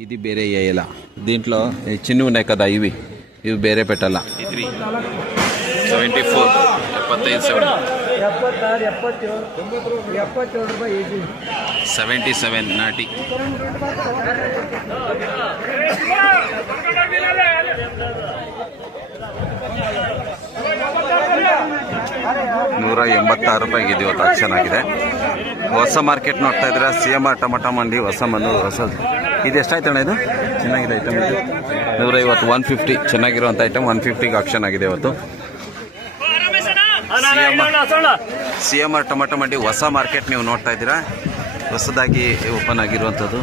ఇది ಬೇರೆ ఏయల దీంట్లో చిన్న ఉన్నాయి కదా ఇవి ಬೇರೆ పెట్టాల 74 77 నాటి ₹186 ಇದು ಇವತ್ತು ಆಕ್ಷನ್ ಆಗಿದೆ. ಹೊಸ ಮಾರ್ಕೆಟ್ ನೋಡ್ತಾ ಇದ್ರೆ CMR ಟೊಮಟೊ ಮಂಡಿ ಹೊಸದು ಇದು ಎಷ್ಟಾಯ್ತಣ್ಣ? ಇದು ಚೆನ್ನಾಗಿದೆ ಐಟಮ್. ಇದು 150 150 ಚೆನ್ನಾಗಿರುವಂಥ ಐಟಮ್ 150ಗೆ ಆಕ್ಷನ್ ಆಗಿದೆ ಇವತ್ತು. CMR ಟೊಮಟೊ ಮಂಡಿ ಹೊಸ ಮಾರ್ಕೆಟ್ ನೀವು ನೋಡ್ತಾ ಇದ್ದೀರಾ, ಹೊಸದಾಗಿ ಓಪನ್ ಆಗಿರುವಂಥದ್ದು.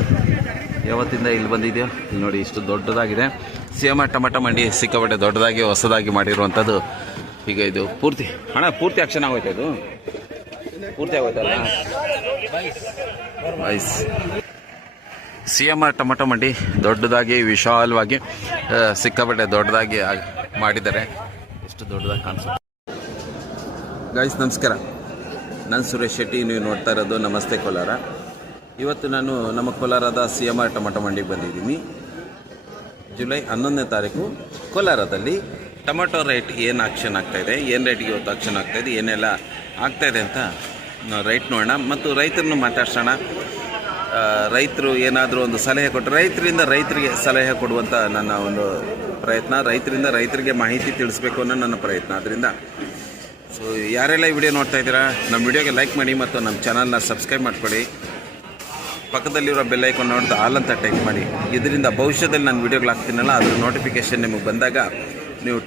ಯಾವತ್ತಿಂದ ಇಲ್ಲಿ ಬಂದಿದೆಯೋ ಇಲ್ಲಿ ನೋಡಿ, ಇಷ್ಟು ದೊಡ್ಡದಾಗಿದೆ. CMR ಟೊಮಟೊ ಮಂಡಿ ಸಿಕ್ಕಾಪಟ್ಟೆ ದೊಡ್ಡದಾಗಿ ಹೊಸದಾಗಿ ಮಾಡಿರುವಂಥದ್ದು. ಈಗ ಇದು ಪೂರ್ತಿ ಪೂರ್ತಿ ಆಕ್ಷನ್ ಆಗೋಯ್ತು. ಇದು ಪೂರ್ತಿ ಆಗೋಯ್ತಲ್ಲ. ವೈಸ್ CMR ಟೊಮಟೊ ಮಂಡಿ ದೊಡ್ಡದಾಗಿ ವಿಶಾಲವಾಗಿ ಸಿಕ್ಕಾಪಟ್ಟೆ ದೊಡ್ಡದಾಗಿ ಮಾಡಿದ್ದಾರೆ. ಎಷ್ಟು ದೊಡ್ಡದಾಗಿ ಕಾಣಿಸುತ್ತೆ. ಗೈಸ್ ನಮಸ್ಕಾರ, ನಾನು ಸುರೇಶ್ ಶೆಟ್ಟಿ. ನೀವು ನೋಡ್ತಾ ಇರೋದು ನಮಸ್ತೆ ಕೋಲಾರ. ಇವತ್ತು ನಾನು ನಮ್ಮ ಕೋಲಾರದ CMR ಟೊಮಟೊ ಮಂಡಿಗೆ ಬಂದಿದ್ದೀನಿ. ಜುಲೈ 11ನೇ ತಾರೀಕು ಕೋಲಾರದಲ್ಲಿ ಟೊಮಟೊ ರೇಟ್ ಏನು ಆಕ್ಷನ್ ಆಗ್ತಾಯಿದೆ, ಏನು ರೇಟಿಗೆ ಇವತ್ತು ಆಕ್ಷನ್ ಆಗ್ತಾಯಿದೆ, ಏನೆಲ್ಲ ಆಗ್ತಾಯಿದೆ ಅಂತ ರೈಟ್ ನೋಡೋಣ ಮತ್ತು ರೈತರನ್ನು ಮಾತಾಡ್ಸೋಣ. ರೈತರು ಏನಾದರೂ ಒಂದು ಸಲಹೆ ಕೊಟ್ಟರೆ ರೈತರಿಂದ ರೈತರಿಗೆ ಸಲಹೆ ಕೊಡುವಂಥ ನನ್ನ ಒಂದು ಪ್ರಯತ್ನ, ರೈತರಿಂದ ರೈತರಿಗೆ ಮಾಹಿತಿ ತಿಳಿಸ್ಬೇಕು ಅನ್ನೋ ನನ್ನ ಪ್ರಯತ್ನ. ಅದರಿಂದ ಸೊ ಯಾರೆಲ್ಲ ಈ ವಿಡಿಯೋ ನೋಡ್ತಾ ಇದ್ದೀರಾ, ನಮ್ಮ ವಿಡಿಯೋಗೆ ಲೈಕ್ ಮಾಡಿ ಮತ್ತು ನಮ್ಮ ಚಾನಲ್ನ ಸಬ್ಸ್ಕ್ರೈಬ್ ಮಾಡ್ಕೊಳ್ಳಿ. ಪಕ್ಕದಲ್ಲಿರೋ ಬೆಲ್ ಐಕಾನ್ ನೋಡ್ದು ಆಲ್ ಅಂತ ಟೈಪ್ ಮಾಡಿ. ಇದರಿಂದ ಭವಿಷ್ಯದಲ್ಲಿ ನಾನು ವಿಡಿಯೋಗಳು ಹಾಕ್ತೀನಲ್ಲ ಅದ್ರ ನೋಟಿಫಿಕೇಷನ್ ನಿಮಗೆ ಬಂದಾಗ ನೀವು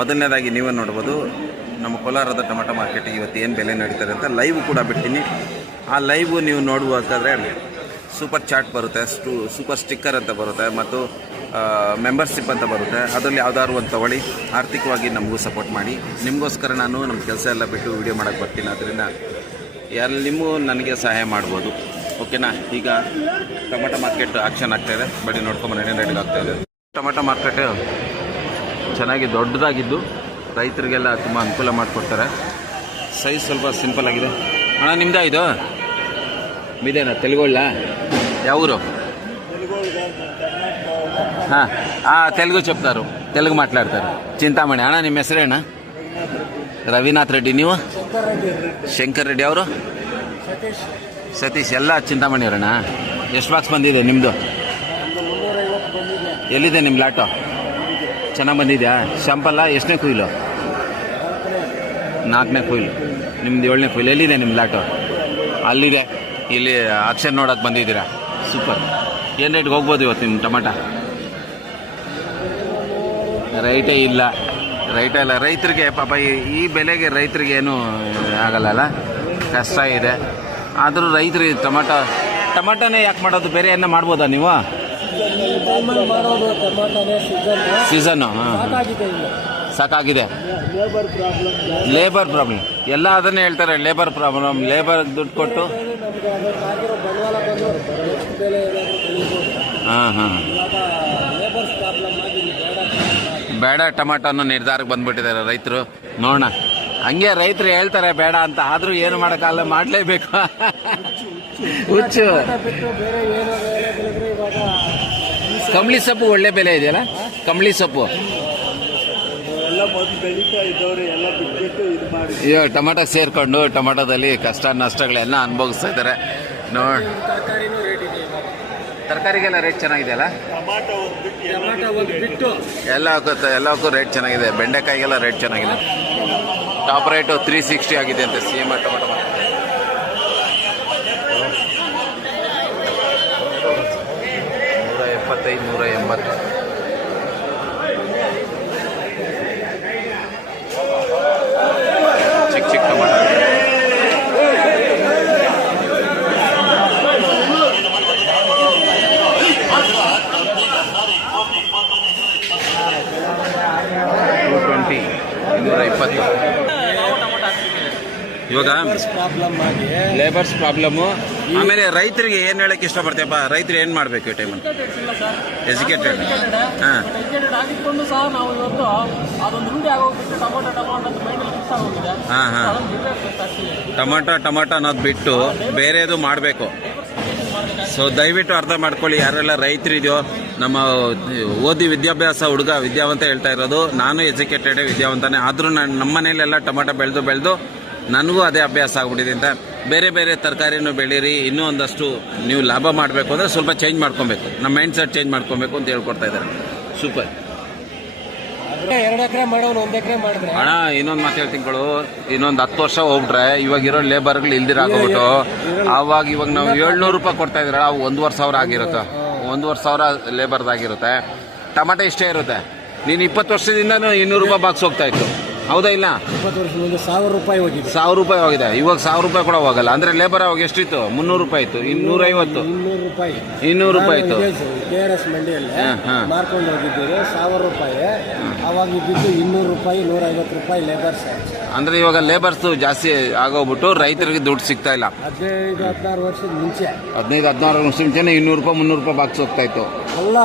ಮೊದಲನೇದಾಗಿ ನೀವೇ ನೋಡ್ಬೋದು. ನಮ್ಮ ಕೋಲಾರದ ಟೊಮಟೊ ಮಾರ್ಕೆಟಿಗೆ ಇವತ್ತು ಏನು ಬೆಲೆ ನಡೀತಾರೆ ಅಂತ ಲೈವ್ ಕೂಡ ಬಿಡ್ತೀನಿ. ಆ ಲೈವ್ ನೀವು ನೋಡುವಾಗಾದರೆ ಸೂಪರ್ ಚಾಟ್ ಬರುತ್ತೆ, ಸೂಪರ್ ಸ್ಟಿಕ್ಕರ್ ಅಂತ ಬರುತ್ತೆ ಮತ್ತು ಮೆಂಬರ್ಶಿಪ್ ಅಂತ ಬರುತ್ತೆ. ಅದರಲ್ಲಿ ಯಾವ್ದಾದ್ರು ಒಂದು ತೊಗೊಳ್ಳಿ, ಆರ್ಥಿಕವಾಗಿ ನಮಗೂ ಸಪೋರ್ಟ್ ಮಾಡಿ. ನಿಮಗೋಸ್ಕರ ನಾನು ನಮ್ಮ ಕೆಲಸ ಎಲ್ಲ ಬಿಟ್ಟು ವಿಡಿಯೋ ಮಾಡೋಕ್ಕೆ ಬರ್ತೀನಿ. ಅದರಿಂದ ನಿಮಗೂ ನನಗೆ ಸಹಾಯ ಮಾಡ್ಬೋದು, ಓಕೆನಾ? ಈಗ ಟೊಮಟೊ ಮಾರ್ಕೆಟ್ ಆಕ್ಷನ್ ಆಗ್ತಾಯಿದೆ, ಬಡಿ ನೋಡ್ಕೊಂಬ ಏನೇನು ರೇಟಿಗೆ ಆಗ್ತಾಯಿದೆ. ಟೊಮಟೊ ಮಾರ್ಕೆಟ್ ಚೆನ್ನಾಗಿ ದೊಡ್ಡದಾಗಿದ್ದು ರೈತರಿಗೆಲ್ಲ ತುಂಬ ಅನುಕೂಲ ಮಾಡಿಕೊಡ್ತಾರೆ. ಸೈಜ್ ಸ್ವಲ್ಪ ಸಿಂಪಲ್ ಆಗಿದೆ. ಅಣ್ಣ ನಿಮ್ದಾ ಇದು? ಇದೇನಾ ತೆಲುಗೋಳ? ಯಾವೂರು? తెలుగు చెప్తారు, తెలుగు మాట్లాడతారు. చింతామణి. అಣ್ಣ ನಿಮ್ಮ ಹೆಸರೇನ? ರವಿನಾಥ್ ರೆಡ್ಡಿ. ನೀವು? ಶಂಕರ್ ರೆಡ್ಡಿ. ಅವರು? ಸತೀಶ್. ಎಲ್ಲ ಚಿಂತಾಮಣಿ ಅವರಣ್ಣ. ಎಷ್ಟು ಬಾಕ್ಸ್ ಬಂದಿದೆ ನಿಮ್ಮದು? ಎಲ್ಲಿದೆ ನಿಮ್ಮ ಲಾಟೋ? ಚೆನ್ನಾಗಿ ಬಂದಿದೆಯಾ? ಶಾಂಪಲ್ಲ? ಎಷ್ಟನೇ ಕುಯ್ಲು? 4ನೇ ಕುಯ್ಲು. ನಿಮ್ದು 7ನೇ ಕುಯ್ಲು. ಎಲ್ಲಿದೆ ನಿಮ್ಮ ಲಾಟೋ? ಅಲ್ಲಿದೆ. ಇಲ್ಲಿ ಆಕ್ಷನ್ ನೋಡೋಕೆ ಬಂದಿದ್ದೀರಾ? ಸೂಪರ್. ಏನು ರೇಟ್ಗೆ ಹೋಗ್ಬೋದು ಇವತ್ತು ನಿಮ್ಮ ಟೊಮಟೊ? ರೈಟೇ ಇಲ್ಲ. ರೈತರಿಗೆ ಪಾಪ ಈ ಬೆಲೆಗೆ ರೈತರಿಗೆ ಏನೂ ಆಗಲ್ಲ, ಕಷ್ಟ ಇದೆ. ಆದರೂ ರೈತರಿಗೆ ಟೊಮಟೊನೇ ಯಾಕೆ ಮಾಡೋದು? ಬೇರೆ ಏನ ಮಾಡ್ಬೋದಾ ನೀವು? ಸೀಸನ್ನು ಸಾಕಾಗಿದೆ. ಲೇಬರ್ ಪ್ರಾಬ್ಲಮ್ ಎಲ್ಲ ಅದನ್ನೇ ಹೇಳ್ತಾರೆ. Labour problem. ಲೇಬರ್ ದುಡ್ಡು ಕೊಟ್ಟು ಬೇಡ ಟೊಮಟೊ ಅನ್ನೋ ನಿರ್ಧಾರಕ್ಕೆ ಬಂದ್ಬಿಟ್ಟಿದ್ದಾರೆ ರೈತರು. ನೋಡೋಣ, ಹಂಗೆ ರೈತರು ಹೇಳ್ತಾರೆ ಬೇಡ ಅಂತ, ಆದರೂ ಏನು ಮಾಡೋಕ್ಕಲ್ಲ, ಮಾಡಲೇಬೇಕು. ಹುಚ್ಚು. ಕಂಬಳಿ ಸೊಪ್ಪು ಒಳ್ಳೆ ಬೆಲೆ ಇದೆಯಲ್ಲ? ಕಂಬಳಿ ಸೊಪ್ಪು ಅಯ್ಯೋ ಟೊಮಟೊ ಸೇರ್ಕೊಂಡು ಟೊಮಟೊದಲ್ಲಿ ಕಷ್ಟ ನಷ್ಟಗಳೆಲ್ಲ ಅನುಭವಿಸ್ತಾ ಇದ್ದಾರೆ. ನೋಡಿ, ತರಕಾರಿಗೆಲ್ಲ ರೇಟ್ ಚೆನ್ನಾಗಿದೆಯಲ್ಲ? ಎಲ್ಲಕ್ಕೂ ರೇಟ್ ಚೆನ್ನಾಗಿದೆ. ಬೆಂಡೆಕಾಯಿಗೆಲ್ಲ ರೇಟ್ ಚೆನ್ನಾಗಿದೆ. ಟಾಪ್ ರೇಟು 360 ಆಗಿದೆ ಅಂತೆ CMR ಟೊಮಟೊ. 175 180. ಚಿಕ್ಕ ಟೊಮಟೊ. ಇವಾಗ ಲೇಬರ್ಸ್ ಪ್ರಾಬ್ಲಮ್ಮು. ಆಮೇಲೆ ರೈತರಿಗೆ ಏನು ಹೇಳಕ್ಕೆ ಇಷ್ಟಪಡ್ತೀಯಪ್ಪ? ರೈತರು ಏನು ಮಾಡಬೇಕು ಈ ಟೈಮಲ್ಲಿ? ಎಜುಕೇಟೆಡ್ ಟೊಮಟೊ ಅನ್ನೋದು ಬಿಟ್ಟು ಬೇರೆದು ಮಾಡಬೇಕು. ಸೊ ದಯವಿಟ್ಟು ಅರ್ಥ ಮಾಡ್ಕೊಳ್ಳಿ, ಯಾರೆಲ್ಲ ರೈತರಿದೆಯೋ, ನಮ್ಮ ಓದಿ ವಿದ್ಯಾಭ್ಯಾಸ ಹುಡುಗ ವಿದ್ಯಾವಂತ ಹೇಳ್ತಾ ಇರೋದು. ನಾನು ಎಜುಕೇಟೆಡ್ ವಿದ್ಯಾವಂತನೇ, ಆದರೂ ನಾನು ನಮ್ಮ ಮನೇಲೆಲ್ಲ ಟೊಮೆಟೊ ಬೆಳೆದು ನನಗೂ ಅದೇ ಅಭ್ಯಾಸ ಆಗ್ಬಿಟ್ಟಿದೆ ಅಂತ. ಬೇರೆ ಬೇರೆ ತರಕಾರಿನೂ ಬೆಳೀರಿ, ಇನ್ನೂ ಒಂದಷ್ಟು ನೀವು ಲಾಭ ಮಾಡಬೇಕು ಅಂದರೆ ಸ್ವಲ್ಪ ಚೇಂಜ್ ಮಾಡ್ಕೊಬೇಕು, ನಮ್ಮ ಮೈಂಡ್ ಸೆಟ್ ಚೇಂಜ್ ಮಾಡ್ಕೊಬೇಕು ಅಂತ ಹೇಳ್ಕೊಡ್ತಾ ಇದ್ದಾರೆ. ಸೂಪರ್. 2 ಎಕರೆ ಮಾಡೋನು 1 ಎಕರೆ ಮಾಡಿದ್ರೆ ಅಣ್ಣ ಇನ್ನೊಂದು ಮಾತು ಹೇಳ್ತೀನಿ, ಇನ್ನೊಂದು 10 ವರ್ಷ ಹೋಗ್ಬಿಟ್ರೆ ಇವಾಗಿರೋ ಲೇಬರ್ಗಳು ಇಲ್ದಿರಾಗೋಗ್ಬಿಟ್ಟು ಇವಾಗ ನಾವು 700 ರೂಪಾಯಿ ಕೊಡ್ತಾ ಇದ್ದೀರ, ಅವು 1,500 ಆಗಿರುತ್ತೆ, 1,500 ಲೇಬರ್ದಾಗಿರುತ್ತೆ. ಟಮಾಟೆ ಇಷ್ಟೇ ಇರುತ್ತೆ. ನೀನು 20 ವರ್ಷದಿಂದ 200 ರೂಪಾಯಿ ಬಾಕ್ಸ್ ಹೋಗ್ತಾ ಇತ್ತು, ಹೌದಾ ಇಲ್ಲ? 20 ವರ್ಷದಿಂದ 1,000 ರೂಪಾಯಿ ಹೋಗಿದೆ. 1,000 ರೂಪಾಯಿ ಹೋಗಿದೆ. ಇವಾಗ 1,000 ರೂಪಾಯಿ ಕೂಡ ಹೋಗಲ್ಲ. ಅಂದ್ರೆ ಲೇಬರ್ ಅವಾಗ ಎಷ್ಟಿತ್ತು? 300 ರೂಪಾಯಿ ಇತ್ತು, 250, 200 ರೂಪಾಯಿ ಇತ್ತು. KRS ಮಂಡಿಯಲ್ಲಿ ಮಾರ್ಕೊಂಡು ಹೋಗಿದ್ದೀವಿ 1,000 ರೂಪಾಯಿ. ಅವಾಗ ಇದ್ದಿದ್ದು 200 ರೂಪಾಯಿ, 150 ರೂಪಾಯಿ ಲೇಬರ್ಸ್. ಅಂದ್ರೆ ಇವಾಗ ಲೇಬರ್ಸ್ ಜಾಸ್ತಿ ಆಗೋಗ್ಬಿಟ್ಟು ರೈತರಿಗೆ ದುಡ್ಡು ಸಿಗ್ತಾ ಇಲ್ಲ. 15-16 ವರ್ಷದ ಮುಂಚೆ, 15-16 ವರ್ಷದ ಮುಂಚೆನೆ 200 ರೂಪಾಯಿ 300 ರೂಪಾಯಿ ಬಾಕ್ಸ್ ಹೋಗ್ತಾ ಇತ್ತು. ಅಲ್ಲ,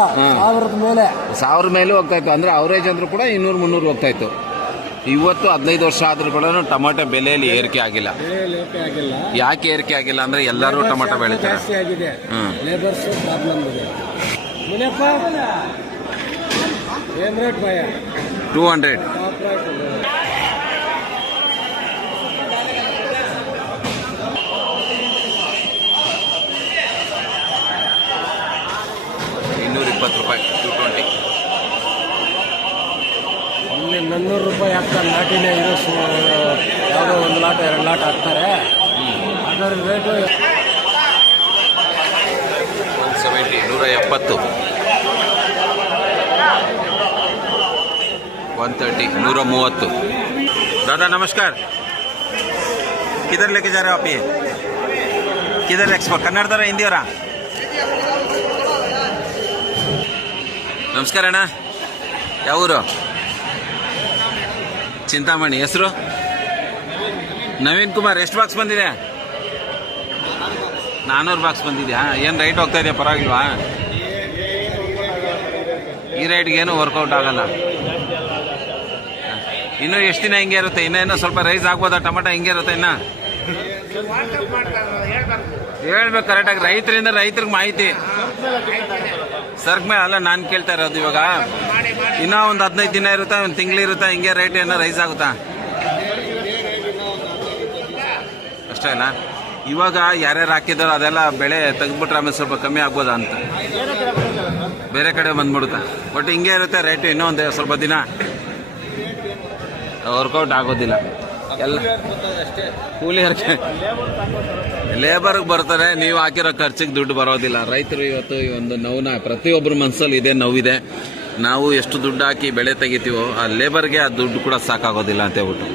1000 ಮೇಲೆ 1000 ಮೇಲೆ ಹೋಗ್ತಾ ಇತ್ತು. ಅಂದ್ರೆ ಅವರೇಜ್ ಅಂದ್ರೂ ಕೂಡ 200-300 ಹೋಗ್ತಾ ಇತ್ತು. ಇವತ್ತು 15 ವರ್ಷ ಆದ್ರೂ ಕೂಡ ಟೊಮೆಟೊ ಬೆಲೆಯಲ್ಲಿ ಏರಿಕೆ ಆಗಿಲ್ಲ. ಯಾಕೆ ಏರಿಕೆ ಆಗಿಲ್ಲ ಅಂದ್ರೆ ಎಲ್ಲರೂ ಟೊಮೆಟೊ ಬೆಳೀತಾರೆ. ಲೇಬರ್ಸ್ ಪ್ರಾಬ್ಲಮ್ ಇದೆ. 200. ₹220, 220. 400 ರೂಪಾಯಿ ಹಾಕ್ತಾರೆ. ನಾಟಿನೇ ಇರೋ ಯಾವುದೋ 1 ಲಾಟ್ 2 ಲಾಟ್ ಹಾಕ್ತಾರೆ. ಅದರ ರೇಟು 170, 170, 130, 130. दादा नमस्कार, किधर लेके जा रहे हो आप? ये किधर एक्सपोर्ट? ಕನ್ನಡದವರ ಹಿಂದಿಯವರ? ನಮಸ್ಕಾರ ಅಣ್ಣ, ಯಾವ ಊರು? ಚಿಂತಾಮಣಿ. ಹೆಸರು? ನವೀನ್ ಕುಮಾರ್. ಎಷ್ಟು ಬಾಕ್ಸ್ ಬಂದಿದೆ? 400 ಬಾಕ್ಸ್ ಬಂದಿದ್ಯಾ? ಏನು ರೈಟ್ ಹೋಗ್ತಾ ಇದೆಯಾ? ಪರವಾಗಿಲ್ವಾ? ಈ ರೈಟ್ಗೆ ಏನು ವರ್ಕೌಟ್ ಆಗಲ್ಲ. ಇನ್ನೂ ಎಷ್ಟು ದಿನ ಹಿಂಗೆ ಇರುತ್ತೆ? ಇನ್ನೇನೋ ಸ್ವಲ್ಪ ರೈಸ್ ಆಗ್ಬೋದಾ? ಟೊಮೆಟೊ ಹಿಂಗೆ ಇರುತ್ತೆ ಇನ್ನ? ಹೇಳ್ಬೇಕು ಕರೆಕ್ಟಾಗಿ. ರೈತರಿಗೆ ಮಾಹಿತಿ ಸರ್ಕ್ ಮೇಲೆ ಅಲ್ಲ ನಾನು ಕೇಳ್ತಾ ಇರೋದು. ಇವಾಗ ಇನ್ನೂ ಒಂದು 15 ದಿನ ಇರುತ್ತೆ, ಒಂದು ತಿಂಗಳಿರುತ್ತೆ, ಹಿಂಗೆ ರೇಟ್ ಏನೋ ರೈಸ್ ಆಗುತ್ತಾ? ಅಷ್ಟೇ ಅಲ್ಲ. ಇವಾಗ ಯಾರ್ಯಾರು ಹಾಕಿದಾರೋ ಅದೆಲ್ಲ ಬೆಳೆ ತೆಗೆದ್ಬಿಟ್ರೆ ಆಮೇಲೆ ಸ್ವಲ್ಪ ಕಮ್ಮಿ ಆಗ್ಬೋದಾ ಅಂತ ಬೇರೆ ಕಡೆ ಬಂದ್ಬಿಡುತ್ತೆ. ಬಟ್ ಹಿಂಗೆ ಇರುತ್ತೆ ರೇಟು. ಇನ್ನೂ ಒಂದು ಸ್ವಲ್ಪ ದಿನ ವರ್ಕೌಟ್ ಆಗೋದಿಲ್ಲ. ಎಲ್ಲ ಕೂಲಿ ಲೇಬರ್ಗೆ ಬರ್ತಾರೆ, ನೀವು ಹಾಕಿರೋ ಖರ್ಚಿಗೆ ದುಡ್ಡು ಬರೋದಿಲ್ಲ. ರೈತರು ಇವತ್ತು ಈ ಒಂದು ನೋವನ್ನ ಪ್ರತಿಯೊಬ್ಬರ ಮನಸ್ಸಲ್ಲಿ ಇದೆ, ನೋವಿದೆ. ನಾವು ಎಷ್ಟು ದುಡ್ಡು ಹಾಕಿ ಬೆಳೆ ತೆಗಿತೀವೋ ಆ ಲೇಬರ್ಗೆ ಆ ದುಡ್ಡು ಕೂಡ ಸಾಕಾಗೋದಿಲ್ಲ ಅಂತ ಹೇಳ್ಬಿಟ್ಟು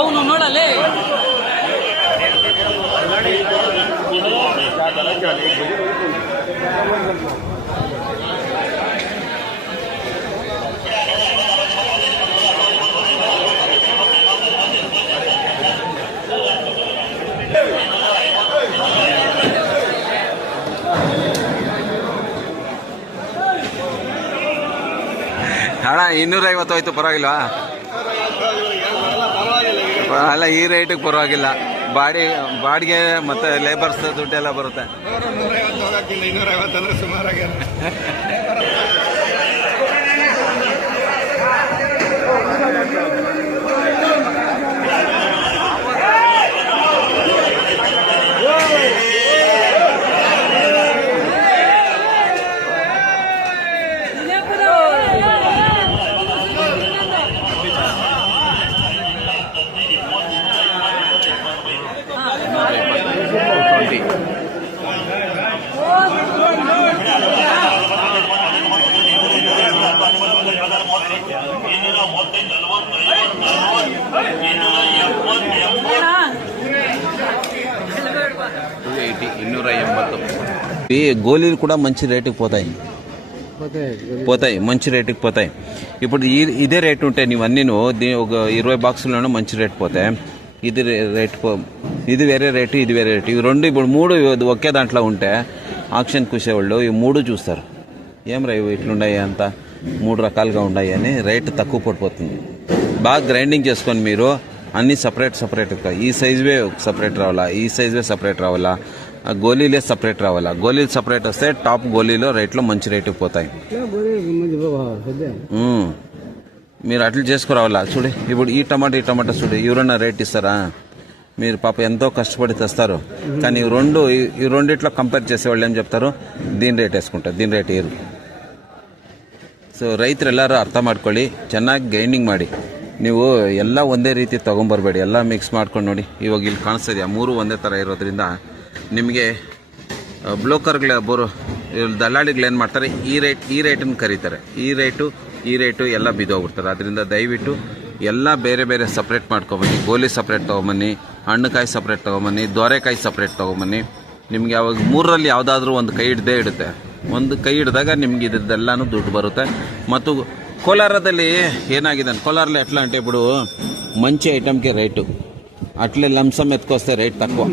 ಅವನು ನೋಡಲೇ. ಹಣ 250 ಹೋಯ್ತು, ಪರವಾಗಿಲ್ವಾ? ಅಲ್ಲ, ಈ ರೇಟಿಗೆ ಪರವಾಗಿಲ್ಲ. ಬಾಡಿಗೆ ಮತ್ತೆ ಲೇಬರ್ಸ್ ದುಡ್ಡೆಲ್ಲ ಬರುತ್ತೆ. 250 ಅಂದ್ರೆ ಸುಮಾರಾಗಿ. ఈ గోళీలు కూడా మంచి రేటుకి పోతాయి, మంచి రేటుకి పోతాయి. ఇప్పుడు ఇదే రేటు ఉంటే నీవు అన్నీ ఒక 20 బాక్సుల్లోనూ మంచి రేటు పోతాయి. ఇది ఇది వేరే రేటు, ఇది వేరే రేటు. ఇవి రెండు ఇప్పుడు 3 ఒకే దాంట్లో ఉంటే ఆక్షన్కి వచ్చేవాళ్ళు ఈ 3 చూస్తారు. ఏం రా ఇవి ఇట్లున్నాయి అంతా 3 రకాలుగా ఉన్నాయి అని రేటు తక్కువ పడిపోతుంది. బాగా గ్రైండింగ్ చేసుకొని మీరు అన్నీ సపరేట్ ఇస్తాయి. ఈ సైజువే సపరేట్ రావాలా, ఈ సైజువే సపరేట్ రావాలా, గోళీలే సపరేట్ రావాలా. గోళీలు సపరేట్ వస్తే టాప్ గోళీలో రేట్లో మంచి రేటుకి పోతాయి. మీరు అట్లా చేసుకురావాలా. చూడు ఇప్పుడు ఈ టమాటా చూడు, ఎవరన్నా రేట్ ఇస్తారా? మీరు పాప ఎంతో కష్టపడి తెస్తారు, కానీ ఈ రెండిట్లో కంపేర్ చేసేవాళ్ళు ఏం చెప్తారు? దీని రేಟ್ వేసుకుంటారు, దీని ರೇಟ್ ಏರು. ಸೊ ರೈತರೆಲ್ಲರೂ ಅರ್ಥ ಮಾಡ್ಕೊಳ್ಳಿ, ಚೆನ್ನಾಗಿ ಗೈನಿಂಗ್ ಮಾಡಿ. ನೀವು ಎಲ್ಲ ಒಂದೇ ರೀತಿ ತೊಗೊಂಬರ್ಬೇಡಿ, ಎಲ್ಲ ಮಿಕ್ಸ್ ಮಾಡ್ಕೊಂಡು ನೋಡಿ. ಇವಾಗ ಇಲ್ಲಿ ಕಾಣಿಸ್ತಿದೆಯಾ, ಮೂರು ಒಂದೇ ಥರ ಇರೋದ್ರಿಂದ ನಿಮಗೆ ಬ್ರೋಕರ್ಗಳ ದಲ್ಲಾಳಿಗಳು ಏನು ಮಾಡ್ತಾರೆ, ಈ ರೇಟನ್ನು ಕರೀತಾರೆ. ಈ ರೇಟು ಎಲ್ಲ ಬಿದ್ದೋಗ್ಬಿಡ್ತಾರೆ. ಅದರಿಂದ ದಯವಿಟ್ಟು ಎಲ್ಲ ಬೇರೆ ಬೇರೆ ಸಪ್ರೇಟ್ ಮಾಡ್ಕೊಬನ್ನಿ. ಗೋಲಿ ಸಪ್ರೇಟ್ ತೊಗೊಂಬನ್ನಿ, ಹಣ್ಣುಕಾಯಿ ಸಪ್ರೇಟ್ ತೊಗೊಂಬನ್ನಿ, ದೋರೆಕಾಯಿ ಸಪ್ರೇಟ್ ತೊಗೊಂಬನ್ನಿ. ನಿಮಗೆ ಅವಾಗ ಮೂರರಲ್ಲಿ ಯಾವುದಾದ್ರೂ ಒಂದು ಕೈ ಹಿಡ್ದೇ ಇಡುತ್ತೆ. ಒಂದು ಕೈ ಹಿಡಿದಾಗ ನಿಮ್ಗೆ ಇದ್ರದ್ದೆಲ್ಲನೂ ದುಡ್ಡು ಬರುತ್ತೆ. ಮತ್ತು ಕೋಲಾರದಲ್ಲಿ ಏನಾಗಿದೆ, ಕೋಲಾರಲ್ಲಿ ఎట్లా అంటే ఇప్పుడు మంచి ఐటమ్కి రేటు అట్లే లంసం ఎత్తుకొస్తే రేట్ తక్కువ.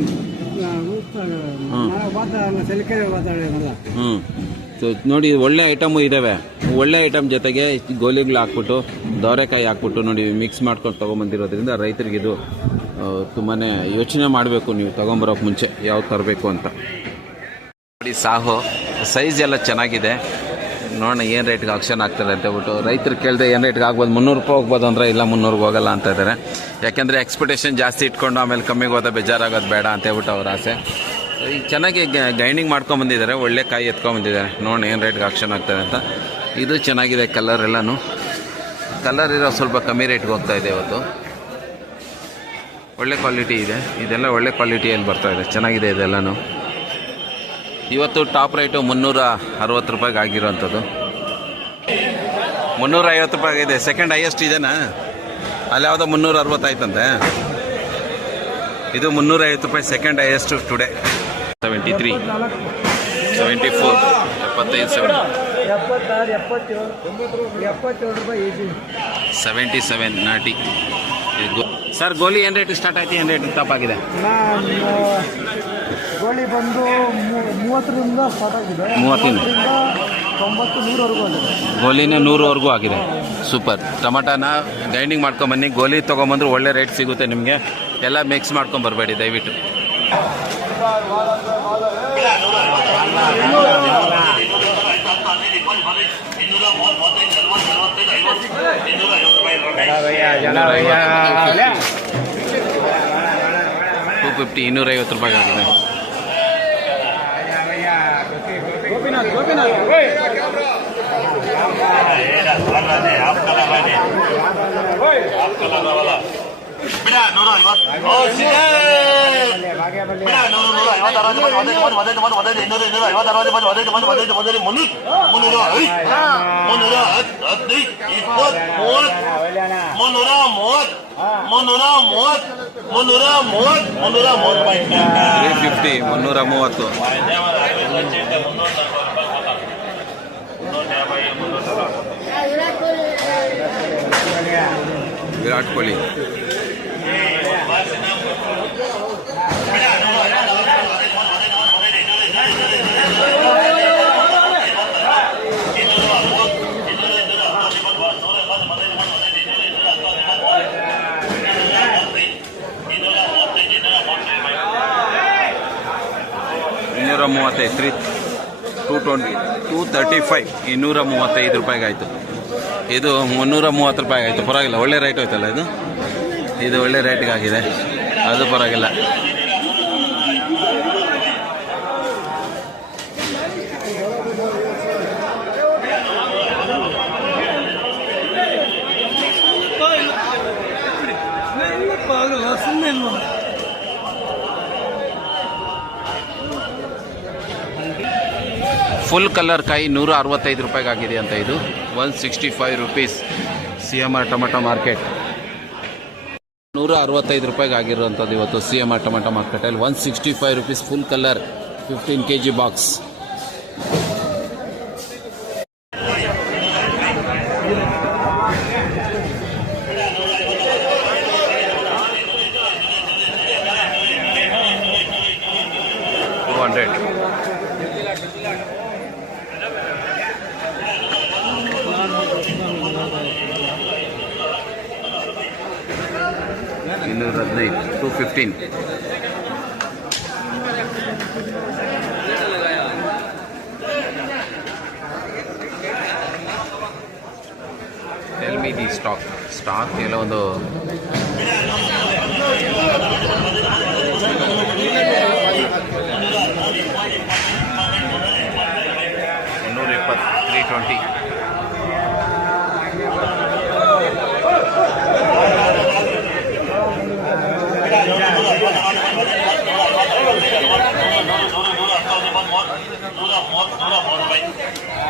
ಸೊ ನೋಡಿ, ಒಳ್ಳೆ ಐಟಮು ಇದ್ದಾವೆ. ಒಳ್ಳೆ ಐಟಮ್ ಜೊತೆಗೆ ಗೋಲಿಗಳು ಹಾಕ್ಬಿಟ್ಟು ದೋರೆಕಾಯಿ ಹಾಕ್ಬಿಟ್ಟು ನೋಡಿ ಮಿಕ್ಸ್ ಮಾಡ್ಕೊಂಡು ತೊಗೊಂಬಂದಿರೋದ್ರಿಂದ ರೈತರಿಗೆ ಇದು ತುಂಬಾ ಯೋಚನೆ ಮಾಡಬೇಕು ನೀವು ತೊಗೊಂಬರೋಕೆ ಮುಂಚೆ ಯಾವ್ದು ತರಬೇಕು ಅಂತ. ನೋಡಿ ಸಾಹೋ ಸೈಜ್ ಎಲ್ಲ ಚೆನ್ನಾಗಿದೆ. ನೋಡೋಣ ಏನು ರೇಟ್ಗೆ ಆಕ್ಷನ್ ಆಗ್ತದೆ ಅಂತ ಹೇಳ್ಬಿಟ್ಟು ರೈತರು ಕೇಳಿದೆ ಏನು ರೇಟ್ಗೆ ಆಗ್ಬೋದು, 300 ರೂಪಾಯಿ ಹೋಗ್ಬೋದು ಅಂದರೆ ಇಲ್ಲ 300ಗೆ ಹೋಗಲ್ಲ ಅಂತ ಇದ್ದಾರೆ. ಯಾಕೆಂದರೆ ಎಕ್ಸ್ಪೆಕ್ಟೇಷನ್ ಜಾಸ್ತಿ ಇಟ್ಕೊಂಡು ಆಮೇಲೆ ಕಮ್ಮಿಗೆ ಹೋದ ಬೇಜಾರಾಗೋದು ಬೇಡ ಅಂತ ಹೇಳ್ಬಿಟ್ಟು ಅವ್ರ ಆಸೆ. ಈಗ ಚೆನ್ನಾಗಿ ಗೈನಿಂಗ್ ಮಾಡ್ಕೊಂಬಂದಿದ್ದಾರೆ, ಒಳ್ಳೆ ಕಾಯಿ ಎತ್ಕೊಂಬಂದಿದ್ದಾರೆ. ನೋಡೋಣ ಏನು ರೇಟ್ಗೆ ಆಕ್ಷನ್ ಆಗ್ತದೆ ಅಂತ. ಇದು ಚೆನ್ನಾಗಿದೆ, ಕಲರ್ ಎಲ್ಲನೂ ಕಲರ್ ಇರೋ ಸ್ವಲ್ಪ ಕಮ್ಮಿ ರೇಟ್ಗೆ ಹೋಗ್ತಾ ಇದೆ ಇವತ್ತು. ಒಳ್ಳೆ ಕ್ವಾಲಿಟಿ ಇದೆ, ಇದೆಲ್ಲ ಒಳ್ಳೆ ಕ್ವಾಲಿಟಿಯಲ್ಲಿ ಬರ್ತಾ ಇದೆ, ಚೆನ್ನಾಗಿದೆ ಇದೆಲ್ಲನೂ. ಇವತ್ತು ಟಾಪ್ ರೇಟು 360 ರೂಪಾಯಿಗೆ ಆಗಿರೋವಂಥದ್ದು. 350 ರೂಪಾಯಿ ಇದೆ. ಸೆಕೆಂಡ್ ಹೈಯೆಸ್ಟ್ ಇದೆನಾ? ಅಲ್ಲಿ ಯಾವುದೋ 360 ಆಯ್ತಂತೆ. ಇದು 350 ರೂಪಾಯಿ ಸೆಕೆಂಡ್ ಹೈಯೆಸ್ಟ್ ಟುಡೇ. 73, 74, 75, 77 ನಾಟಿ. ಸರ್ ಗೋಲಿ ಏನು ರೇಟ್ ಸ್ಟಾರ್ಟ್ ಆಯ್ತು, ಏನು ರೇಟ್ ಟಾಪ್ ಆಗಿದೆ? ಗೋಳಿ ಬಂದು 30ರಿಂದ ಸ್ಟಾರ್ಟ್ ಆಗಿದೆ. 30, 90, 100ವರೆಗೂ ಆಗಿದೆ. ಗೋಲಿನೇ 100ವರೆಗೂ ಆಗಿದೆ. ಸೂಪರ್. ಟೊಮಾಟೋನ ಗ್ರೈಂಡಿಂಗ್ ಮಾಡ್ಕೊಂಬನ್ನಿ, ಗೋಲಿ ತೊಗೊಂಬಂದ್ರೆ ಒಳ್ಳೆ ರೇಟ್ ಸಿಗುತ್ತೆ ನಿಮಗೆ. ಎಲ್ಲ ಮಿಕ್ಸ್ ಮಾಡ್ಕೊಂಬರ್ಬೇಡಿ ದಯವಿಟ್ಟು. $250, 250 ರೂಪಾಯಿಗೆ ಆಗಿದೆ. ವಿರಾಟ್ ಕೊಹ್ಲಿ. $235, 235, 235 ರೂಪಾಯಿಗೆ ಆಯಿತು. ಇದು 330 ರೂಪಾಯಿಗೆ ಆಯಿತು. ಪರವಾಗಿಲ್ಲ, ಒಳ್ಳೆ ರೇಟ್ ಹೋಯ್ತಲ್ಲ ಇದು. ಇದು ಒಳ್ಳೆ ರೇಟ್ಗೆ ಆಗಿದೆ, ಅದು ಪರವಾಗಿಲ್ಲ. ಫುಲ್ ಕಲರ್ ಕಾಯಿ 165 ರೂಪಾಯಿಗೆ ಆಗಿದೆ ಅಂತ. ಇದು 165 ರುಪೀಸ್. CMR ಟೊಮೆಟೊ ಮಾರ್ಕೆಟ್ 165 ರೂಪಾಯಿಗೆ ಆಗಿರುವಂಥದ್ದು ಇವತ್ತು CMR ಟೊಮೆಟೊ ಮಾರ್ಕೆಟಲ್ಲಿ. 165 rupees full colour 15 kg box. 215. 215. Tell me the stock ಎಲ್ಲ ಒಂದು 320.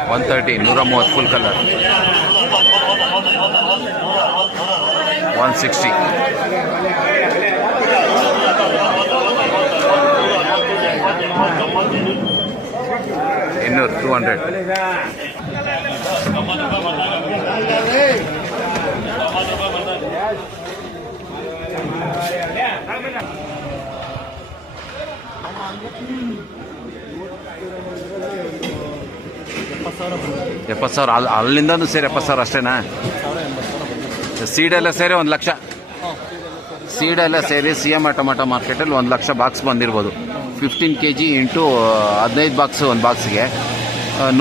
$130, 130 full color. 160. ಇನ್ನೂರು 200. $70,000 ಅಲ್ಲಿಂದನೂ ಸೇರಿ $70,000 ಅಷ್ಟೇನಾ? ಸೀಡೆಲ್ಲ ಸೇರಿ 1 ಲಕ್ಷ. ಸೀಡೆಲ್ಲ ಸೇರಿ CM ಟೊಮೆಟೊ ಮಾರ್ಕೆಟಲ್ಲಿ 1 ಲಕ್ಷ ಬಾಕ್ಸ್ ಬಂದಿರ್ಬೋದು. 15 kg ಇಂಟು 15 ಬಾಕ್ಸ್ ಒಂದು ಬಾಕ್ಸ್ಗೆ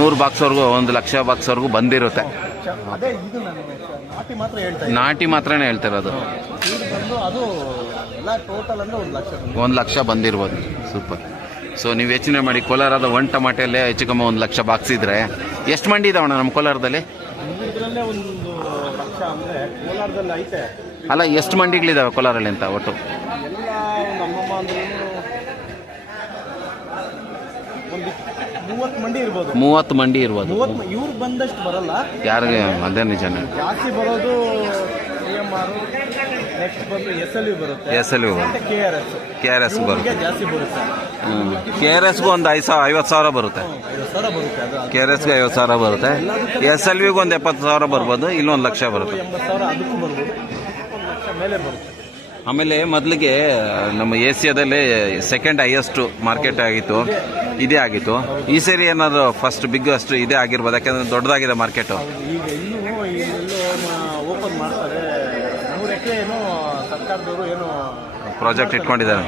100 ಬಾಕ್ಸ್ವರೆಗೂ 1 ಲಕ್ಷ ಬಾಕ್ಸ್ವರೆಗೂ ಬಂದಿರುತ್ತೆ. ನಾಟಿ ಮಾತ್ರನೇ ಹೇಳ್ತಿರೋದು. 1 ಲಕ್ಷ ಬಂದಿರ್ಬೋದು. ಸೂಪರ್. ಸೊ ನೀವು ಯೋಚನೆ ಮಾಡಿ, ಕೋಲಾರದ ಒಂದು ಟಮಾಟೆಯಲ್ಲೇ ಹೆಚ್ಚು ಕಮ್ಮಿ 1 ಲಕ್ಷ ಬಾಕ್ಸ್ ಇದ್ರೆ ಎಷ್ಟು ಮಂಡಿ ಇದಾವಣ್ಣ ನಮ್ಮ ಕೋಲಾರದಲ್ಲಿ? ಅಲ್ಲ, ಎಷ್ಟು ಮಂಡಿಗಳಿದಾವೆ ಕೋಲಾರಲ್ಲಿ ಅಂತ ಒಟ್ಟು? 30 ಮಂಡಿ ಇರ್ಬೋದು. ಇವ್ರು ಬಂದಷ್ಟು ಬರಲ್ಲ ಯಾರಿಗೆ? ಅದೇ ನಿಜನೇ. ಜಾಸ್ತಿ ಬರೋದು ನೆಕ್ಸ್ಟ್ ಬಂದು SLU ಬರುತ್ತೆ. SLU KRS ಬರುತ್ತೆ. ಜಾಸ್ತಿ ಬರುತ್ತೆ. KRSಗೂ ಒಂದು 50,000 ಬರುತ್ತೆ. KRSಗೆ 50,000 ಬರುತ್ತೆ. SLUಗೆ ಒಂದು 70,000 ಬರ್ಬೋದು. ಇಲ್ಲಿ 1 ಲಕ್ಷ ಬರುತ್ತೆ. 80,000 ಅದಕ್ಕೂ ಬರ್ಬೋದು. 1 ಲಕ್ಷ ಮೇಲೆ ಬರುತ್ತೆ. ಆಮೇಲೆ ಮೊದಲಿಗೆ ನಮ್ಮ ಏಷ್ಯಾದಲ್ಲೇ ಸೆಕೆಂಡ್ ಹೈಯೆಸ್ಟ್ ಮಾರ್ಕೆಟ್ ಆಗಿತ್ತು, ಇದೇ ಆಗಿತ್ತು. ಈ ಸೇರಿ ಏನಾದ್ರು ಫಸ್ಟ್ ಬಿಗ್ಗೆಸ್ಟ್ ಇದೇ ಆಗಿರ್ಬೋದು, ಯಾಕೆಂದ್ರೆ ದೊಡ್ಡದಾಗಿದೆ ಮಾರ್ಕೆಟು. ಈಗ ಇನ್ನೂ ಓಪನ್ ಮಾಡ್ತಾರೆ. 100 ಎಕರೆ ಏನೋ ಸರ್ಕಾರದವರು ಏನೋ ಪ್ರಾಜೆಕ್ಟ್ ಇಟ್ಕೊಂಡಿದ್ದಾರೆ,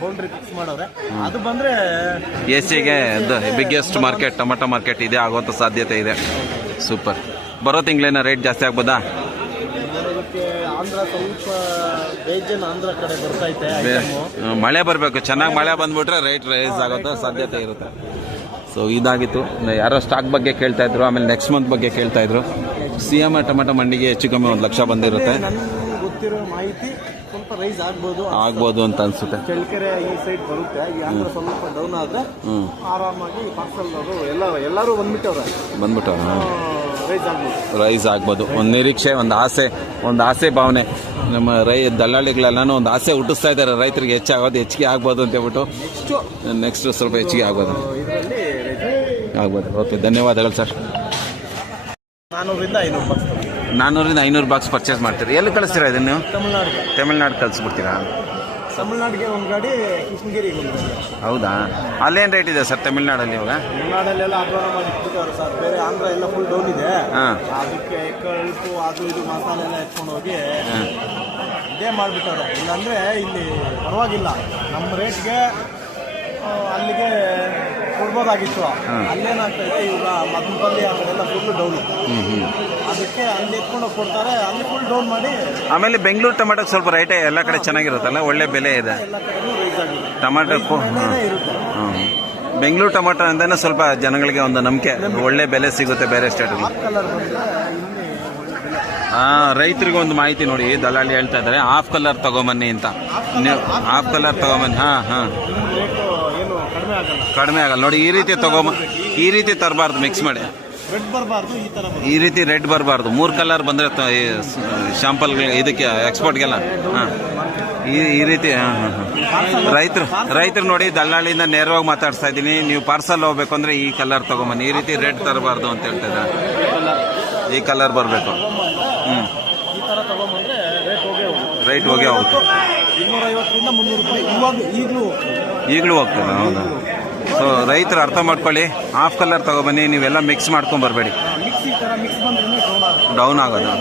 ಬೌಂಡ್ರಿ ಫಿಕ್ಸ್ ಮಾಡೋರೆ. ಅದು ಬಂದರೆ ಏಷ್ಯಾಗೆ ಬಿಗ್ಗೆಸ್ಟ್ ಮಾರ್ಕೆಟ್ ಟೊಮೆಟೊ ಮಾರ್ಕೆಟ್ ಇದೇ ಆಗುವಂಥ ಸಾಧ್ಯತೆ ಇದೆ. ಸೂಪರ್. ಬರೋ ತಿಂಗಳೇನ ರೇಟ್ ಜಾಸ್ತಿ ಆಗ್ಬೋದಾ? ಆಂಧ್ರ ಸ್ವಲ್ಪ ಬೇಜನ್ ಆಂಧ್ರ ಕಡೆ ಬರ್ತೈತೆ. ಮಳೆ ಬರಬೇಕು, ಚೆನ್ನಾಗಿ ಮಳೆ ಬಂದ್ಬಿಟ್ರೆ ರೇಟ್ ರೈಸ್ ಆಗೋದು ಸಾಧ್ಯತೆ ಇರುತ್ತೆ. ಸೊ ಇದಾಗಿತ್ತು. ಯಾರೋ ಸ್ಟಾಕ್ ಬಗ್ಗೆ ಕೇಳ್ತಾ ಇದ್ರು, ಆಮೇಲೆ ನೆಕ್ಸ್ಟ್ ಮಂತ್ ಬಗ್ಗೆ ಕೇಳ್ತಾ ಇದ್ರು. CM ಟೊಮೆಟೊ ಮಂಡಿಗೆ ಹೆಚ್ಚು ಕಮ್ಮಿ 1 ಲಕ್ಷ ಬಂದಿರುತ್ತೆ. ನನಗೆ ಗೊತ್ತಿರೋ ಮಾಹಿತಿ ಸ್ವಲ್ಪ ರೈಸ್ ಆಗ್ಬೋದು ಅಂತ ಅನ್ಸುತ್ತೆ. ಚಳ್ಳಕೆರೆ ಈ ಸೈಡ್ ಬರುತ್ತೆ. ಈ ಆಂಧ್ರ ಸ್ವಲ್ಪ ಡೌನ್ ಆದ್ರೆ ಆರಾಮಾಗಿ ಪಾರ್ಸಲ್ ಅವರು ಎಲ್ಲರೂ ಬಂದ್ಬಿಟ್ಟವ್ರೆ ರೈಸ್ ಆಗ್ಬೋದು. ಒಂದು ನಿರೀಕ್ಷೆ, ಒಂದು ಆಸೆ ಭಾವನೆ. ನಮ್ಮ ದಲ್ಲಾಳಿಗಳೆಲ್ಲನೂ ಒಂದು ಆಸೆ ಹುಟ್ಟಿಸ್ತಾ ಇದ್ದಾರೆ, ರೈತರಿಗೆ ಹೆಚ್ಚಿಗೆ ಆಗ್ಬೋದು ಅಂತ ಹೇಳ್ಬಿಟ್ಟು. ನೆಕ್ಸ್ಟ್ ಸ್ವಲ್ಪ ಹೆಚ್ಚಿಗೆ ಆಗ್ಬೋದು. ಓಕೆ, ಧನ್ಯವಾದಗಳು ಸರ್. 400ರಿಂದ 500 ಬಾಕ್ಸ್ ಪರ್ಚೇಸ್ ಮಾಡ್ತೀರಿ. ಎಲ್ಲಿ ಕಳಿಸ್ತೀರಾ ಇದನ್ನು? ತಮಿಳ್ನಾಡು ಕಳಿಸ್ಬಿಡ್ತೀರಾ? ತಮಿಳ್ನಾಡಿಗೆ ಒಂದು ಗಾಡಿ, ಕೃಷ್ಣಗಿರಿಗೆ ಒಂದು ಗಾಡಿ. ಹೌದಾ? ಅಲ್ಲೇನು ರೇಟ್ ಇದೆ ಸರ್ ತಮಿಳ್ನಾಡಲ್ಲಿ ಇವಾಗ? ತಮಿಳ್ನಾಡಲ್ಲೆಲ್ಲ ಅಧ್ವಾನ ಮಾಡಿಬಿಟ್ಟಿದ್ದಾರೆ ಸರ್. ಬೇರೆ ಆಂಧ್ರ ಎಲ್ಲ ಫುಲ್ ಡೌನ್ ಇದೆ. ಅದಕ್ಕೆ ಕಳ್ಪು ಅದು ಇದು ಮಸಾಲೆ ಎಲ್ಲ ಎತ್ಕೊಂಡು ಹೋಗಿ ಇದೇ ಮಾಡಿಬಿಟ್ಟವ್ರೆ. ಇಲ್ಲಾಂದರೆ ಇಲ್ಲಿ ಪರವಾಗಿಲ್ಲ, ನಮ್ಮ ರೇಟ್ಗೆ ಅಲ್ಲಿಗೆ ಕೊಡ್ಬೋದಾಗಿತ್ತು. ಅಲ್ಲೇನಾಗ್ತೈತೆ ಇವಾಗ ಮದನಪಲ್ಲಿ ಅದೆಲ್ಲ ಫುಲ್ ಡೌನು. ಅದಕ್ಕೆ ಅಲ್ಲಿ ಎತ್ಕೊಂಡು ಕೊಡ್ತಾರೆ, ಅಲ್ಲಿ ಫುಲ್ ಡೌನ್ ಮಾಡಿ. ಆಮೇಲೆ ಬೆಂಗಳೂರು ಟೊಮೆಟೊ ಸ್ವಲ್ಪ ರೇಟೇ ಎಲ್ಲ ಕಡೆ ಚೆನ್ನಾಗಿರುತ್ತಲ್ಲ, ಒಳ್ಳೆ ಬೆಲೆ ಇದೆ ಎಲ್ಲ ಕಡೆನೂ ರೈಸ್ ಆಗಿದೆ ಟೊಮೆಟೊ. ಬೆಂಗಳೂರು ಟೊಮೆಟೊ ಅಂತಾನೆ ಸ್ವಲ್ಪ ಜನಗಳಿಗೆ ಒಂದು ನಂಬಿಕೆ, ಒಳ್ಳೆ ಬೆಲೆ ಸಿಗುತ್ತೆ ಬೇರೆ ಸ್ಟೇಟಲ್ಲಿ. ರೈತರಿಗೆ ಒಂದು ಮಾಹಿತಿ ನೋಡಿ, ದಲ್ಲಾಳಿ ಹೇಳ್ತಾ ಇದ್ದಾರೆ ಹಾಫ್ ಕಲರ್ ತಗೊಂಬನ್ನಿ ಅಂತ. ನೀವು ಹಾಫ್ ಕಲರ್ ತಗೊಂಬನ್ನಿ. ಕಡಿಮೆ ಆಗಲ್ಲ ನೋಡಿ. ಈ ರೀತಿ ತರಬಾರ್ದು, ಮಿಕ್ಸ್ ಮಾಡಿ. ಈ ರೀತಿ ರೆಡ್ ಬರಬಾರ್ದು. 3 ಕಲರ್ ಬಂದರೆ ಶಾಂಪಲ್ಗೆ ಇದಕ್ಕೆ ಎಕ್ಸ್ಪೋರ್ಟ್ಗೆಲ್ಲ. ಈ ರೀತಿ ರೈತರು ನೋಡಿ, ದಲ್ಲಾಳಿಯಿಂದ ನೇರವಾಗಿ ಮಾತಾಡ್ತಾ ಇದ್ದೀನಿ. ನೀವು ಪಾರ್ಸಲ್ ಹೋಗ್ಬೇಕು ಅಂದರೆ ಈ ಕಲರ್ ತಗೊಂಬನ್ನಿ, ಈ ರೀತಿ ರೆಡ್ ತರಬಾರ್ದು ಅಂತ ಹೇಳ್ತಾ ಇದ್ದಾರೆ. ಈ ಕಲರ್ ಬರಬೇಕು. ರೇಟ್ ಹೋಗಿ ಹೋಗುತ್ತೆ. 250ರಿಂದ 300 ರೂಪಾಯಿ ಈಗಲೂ ಹೋಗ್ತದೆ. ಹೌದಾ? ಸೊ ರೈತರು ಅರ್ಥ ಮಾಡ್ಕೊಳ್ಳಿ, ಹಾಫ್ ಕಲರ್ ತಗೊಬನ್ನಿ. ನೀವೆಲ್ಲ ಮಿಕ್ಸ್ ಮಾಡ್ಕೊಂಡು ಬರಬೇಡಿ. ಡೌನ್ ಆಗೋದು.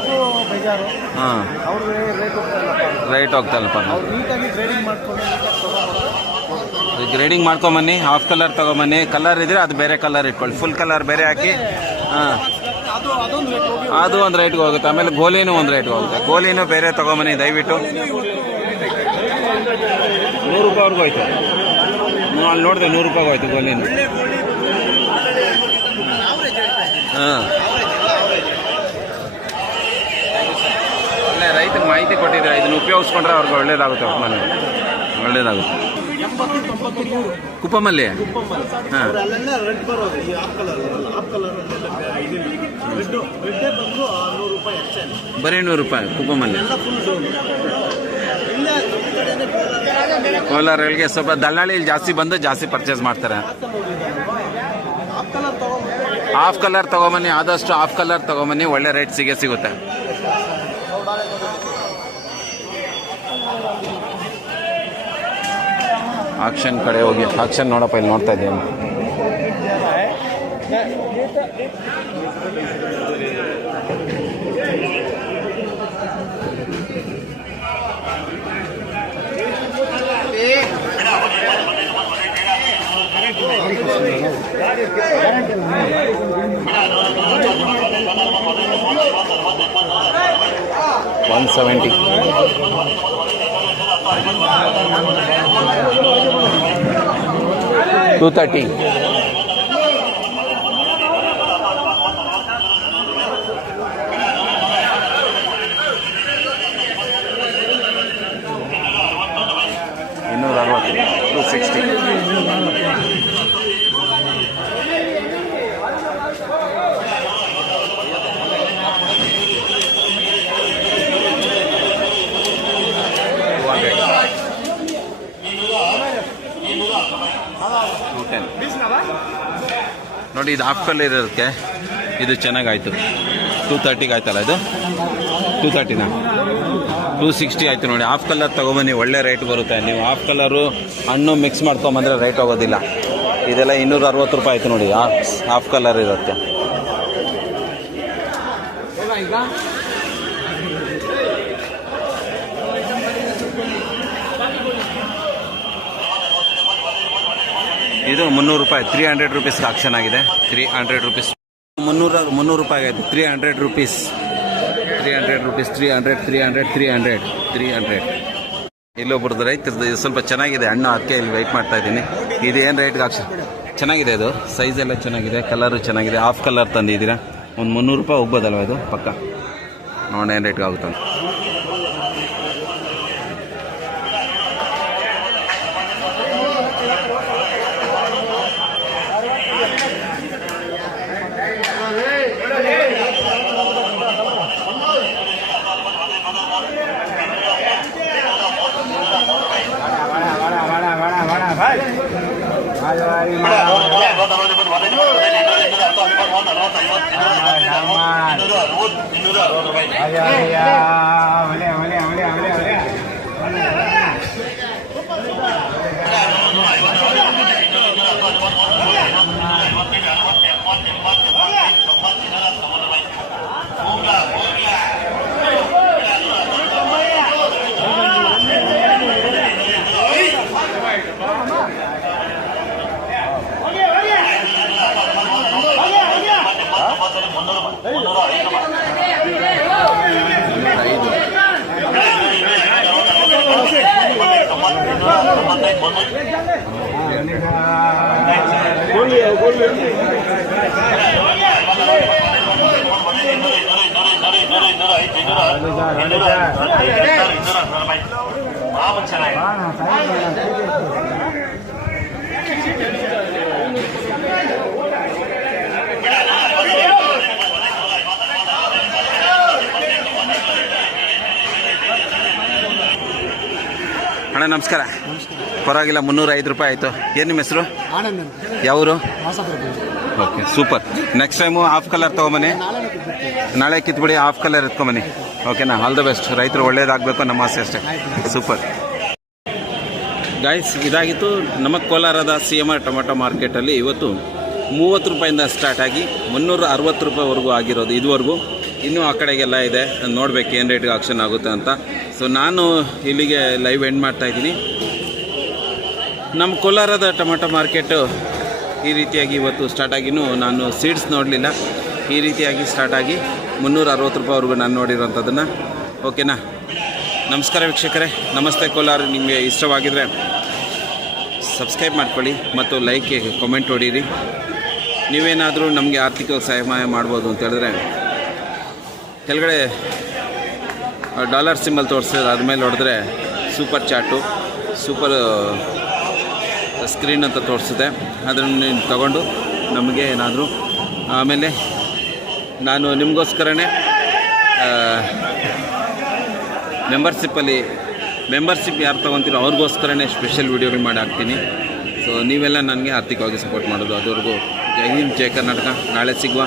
ಬೇಜಾರು. ಹಾಂ, ಅವ್ರಿಗೆ ರೇಟ್ ಹೋಗ್ತಾ ಇಲ್ಲ. ರೈಟ್ ಹೋಗ್ತಲ್ಲಪ್ಪ. ಅವ್ರು ನೀಟಾಗಿ ಗ್ರೇಡಿಂಗ್ ಮಾಡ್ಕೊಂಡು ಗ್ರೇಡಿಂಗ್ ಮಾಡ್ಕೊಂಬನ್ನಿ, ಹಾಫ್ ಕಲರ್ ತೊಗೊಂಬನ್ನಿ. ಕಲರ್ ಇದ್ರೆ ಅದು ಬೇರೆ ಕಲರ್ ಇಟ್ಕೊಳ್ಳಿ, ಫುಲ್ ಕಲರ್ ಬೇರೆ ಹಾಕಿ. ಹಾಂ, ಅದೊಂದು ರೇಟ್ ಹೋಗಿ ಅದು ಒಂದು ರೇಟ್ಗೆ ಹೋಗುತ್ತೆ. ಆಮೇಲೆ ಗೋಲಿನೂ ಒಂದು ರೇಟ್ಗೆ ಹೋಗುತ್ತೆ. ಗೋಲಿನೂ ಬೇರೆ ತೊಗೊಂಬನ್ನಿ ದಯವಿಟ್ಟು. 100 ರೂಪಾಯಿವರೆಗೂ ಹೋಯ್ತು. ಅಲ್ಲಿ ನೋಡಿದೆ 100 ರೂಪಾಯಿಗೆ ಹೋಯ್ತು ಗೋಲಿನೂ. ಹಾಂ, ಒಳ್ಳೆ ರೈತರಿಗೆ ಮಾಹಿತಿ ಕೊಟ್ಟಿದ್ದಾರೆ. ಇದನ್ನು ಉಪಯೋಗಿಸ್ಕೊಂಡ್ರೆ ಅವ್ರಿಗೆ ಒಳ್ಳೇದಾಗುತ್ತೆ. ಮನೆ ಒಳ್ಳೇದಾಗುತ್ತೆ. ಕುಪ್ಪಮಲ್ಲಿ. ಹಾಂ, ಅಲ್ಲೆಲ್ಲ ರೆಡ್ ಬರೋದು. ಈ ಹಾಫ್ ಕಲರ್ ರೆಡ್ಡೇ ಬಂದು 100 ರೂಪಾಯಿ ಅಷ್ಟೇ. ಬರೀ 100 ರೂಪಾಯಿ ಕುಪ್ಪಮಲ್ಲಿ. ಎಲ್ಲ ಫುಲ್ ಡೌನ್. ಇಲ್ಲೇ ನಮ್ಮ ಕಡೆನೇ ಕೋಲಾರಗಳಿಗೆ ಸ್ವಲ್ಪ ದಳ್ಳಾಳಿ ಜಾಸ್ತಿ ಬಂದು ಜಾಸ್ತಿ ಪರ್ಚೇಸ್ ಮಾಡ್ತಾರೆ. ಹಾಫ್ ಕಲರ್ ತಗೊಂಡು ಹಾಫ್ ಕಲರ್ ತೊಗೊಂಬನ್ನಿ, ಆದಷ್ಟು ಹಾಫ್ ಕಲರ್ ತೊಗೊಂಬನ್ನಿ, ಒಳ್ಳೆ ರೇಟ್ ಸಿಗುತ್ತೆ. ಆಕ್ಷನ್ ಕಡೆ ಹೋಗಿ ಆಕ್ಷನ್ ನೋಡಪ್ಪ, ಇಲ್ಲಿ ನೋಡ್ತಾ ಇದ್ದೀನಿ. $170. 230. $260. 210. ನೋಡಿ, ಇದು ಹಾಫ್ ಕಲರ್ ಇರೋದಕ್ಕೆ ಇದು ಚೆನ್ನಾಗಾಯ್ತು. 230ಗೆ ಆಯ್ತಲ್ಲ, ಇದು 230ನಾ 260 ಆಯಿತು. ನೋಡಿ, ಹಾಫ್ ಕಲರ್ ತೊಗೊಬನ್ನಿ, ಒಳ್ಳೆ ರೇಟ್ ಬರುತ್ತೆ. ನೀವು ಹಾಫ್ ಕಲರು ಹಣ್ಣು ಮಿಕ್ಸ್ ಮಾಡ್ಕೊಂಬಂದರೆ ರೇಟ್ ಹೋಗೋದಿಲ್ಲ. ಇದೆಲ್ಲ 260 ರೂಪಾಯಿ ಆಯಿತು ನೋಡಿ, ಹಾಫ್ ಕಲರ್ ಇರುತ್ತೆ. ಇದು 300 ರೂಪಾಯಿ, 300 ರೂಪೀಸ್ಗೆ ಆಕ್ಷನ್ ಆಗಿದೆ. 300 ರೂಪೀಸ್, 300 ರೂಪಾಯಿ ಆಯಿತು. 300 ರೂಪೀಸ್, 300 ರೂಪೀಸ್, 300. ಇಲ್ಲೊಬ್ರದ್ದು ರೈತರದ್ದು ಇದು ಸ್ವಲ್ಪ ಚೆನ್ನಾಗಿದೆ ಹಣ್ಣು, ಅದಕ್ಕೆ ಇಲ್ಲಿ ವೆಯ್ಟ್ ಮಾಡ್ತಾ ಇದ್ದೀನಿ. ಇದು ಏನು ರೇಟ್ಗೆ ಆಕ್ಷನ್ ಚೆನ್ನಾಗಿದೆ. ಇದು ಸೈಜ್ ಎಲ್ಲ ಚೆನ್ನಾಗಿದೆ, ಕಲರು ಚೆನ್ನಾಗಿದೆ. ಹಾಫ್ ಕಲರ್ ತಂದಿದ್ದೀರಾ, ಒಂದು 300 ರೂಪಾಯಿ ಹೋಗ್ಬೋದಲ್ವ ಇದು ಪಕ್ಕ. ನೋಡೋಣ ಏನು ರೇಟ್ಗೆ ಆಗುತ್ತೆ. ಅಣ್ಣ ನಮಸ್ಕಾರ. ಪರವಾಗಿಲ್ಲ, 305 ರೂಪಾಯಿ ಆಯಿತು. ಏನು ನಿಮ್ಮ ಹೆಸರು? ಯಾವರು? Okay, super. Next time half colour ತೊಗೊಂಬನ್ನಿ, ನಾಳೆ ಕಿತ್ಬಿಡಿ, ಹಾಫ್ ಕಲರ್ ಎತ್ಕೊಂಬನ್ನಿ. ಓಕೆನಾ? All the best. ರೈತರು ಒಳ್ಳೇದಾಗಬೇಕು, ನಮ್ಮ ಆಸೆ ಅಷ್ಟೇ. ಸೂಪರ್ ಗೈಸ್, ಇದಾಗಿತ್ತು ನಮ್ಮ ಕೋಲಾರದ CMR ಟೊಮೆಟೊ ಮಾರ್ಕೆಟಲ್ಲಿ ಇವತ್ತು 30 ರೂಪಾಯಿಂದ ಸ್ಟಾರ್ಟ್ ಆಗಿ 360 ರೂಪಾಯಿವರೆಗೂ ಆಗಿರೋದು. ಇದುವರೆಗೂ ಇನ್ನೂ ಆ ಕಡೆಗೆಲ್ಲ ಇದೆ, ನೋಡ್ಬೇಕು ಏನು ರೇಟ್ಗೆ ಆಕ್ಷನ್ ಆಗುತ್ತೆ ಅಂತ. ಸೊ ನಾನು ಇಲ್ಲಿಗೆ ಲೈವ್ ಎಂಡ್ ಮಾಡ್ತಾಯಿದ್ದೀನಿ. ನಮ್ಮ ಕೋಲಾರದ ಟೊಮೆಟೊ ಮಾರ್ಕೆಟು ಈ ರೀತಿಯಾಗಿ ಇವತ್ತು ಸ್ಟಾರ್ಟ್ ಆಗಿನೂ ನಾನು ಸೀಡ್ಸ್ ನೋಡಲಿಲ್ಲ. ಈ ರೀತಿಯಾಗಿ ಸ್ಟಾರ್ಟ್ ಆಗಿ 360 ರೂಪಾಯಿವರೆಗೂ ನಾನು ನೋಡಿರೋಂಥದ್ದನ್ನು. ಓಕೆನಾ? ನಮಸ್ಕಾರ ವೀಕ್ಷಕರೇ, ನಮಸ್ತೆ ಕೋಲಾರ. ನಿಮಗೆ ಇಷ್ಟವಾಗಿದ್ದರೆ ಸಬ್ಸ್ಕ್ರೈಬ್ ಮಾಡ್ಕೊಳ್ಳಿ ಮತ್ತು ಲೈಕ್ ಕಾಮೆಂಟ್ ಹೊಡೀರಿ. ನೀವೇನಾದರೂ ನಮಗೆ ಆರ್ಥಿಕವಾಗಿ ಸಹಾಯ ಮಾಡ್ಬೋದು ಅಂತ ಹೇಳಿದ್ರೆ ಕೆಳಗಡೆ ಡಾಲರ್ ಸಿಂಬಲ್ ತೋರಿಸಿದ್ರೆ ಅದ್ಮೇಲೆ ಹೊಡೆದ್ರೆ ಸೂಪರ್ ಚಾಟು, ಸೂಪರ್ ಸ್ಕ್ರೀನ್ ಅಂತ ತೋರಿಸುತ್ತೆ. ಅದನ್ನು ನೀವು ತಗೊಂಡು ನಮಗೆ ಏನಾದರೂ ಆಮೇಲೆ ನಾನು ನಿಮಗೋಸ್ಕರನೇ ಮೆಂಬರ್ಶಿಪ್ ಯಾರು ತೊಗೊತೀರೋ ಅವ್ರಿಗೋಸ್ಕರನೇ ಸ್ಪೆಷಲ್ ವೀಡಿಯೋಗಳು ಮಾಡಿ ಹಾಕ್ತೀನಿ. ಸೊ ನೀವೆಲ್ಲ ನನಗೆ ಆರ್ಥಿಕವಾಗಿ ಸಪೋರ್ಟ್ ಮಾಡೋದು. ಅದುವರೆಗೂ ಜೈ ಹಿಂದ್, ಜೈ ಕರ್ನಾಟಕ. ನಾಳೆ ಸಿಗುವ.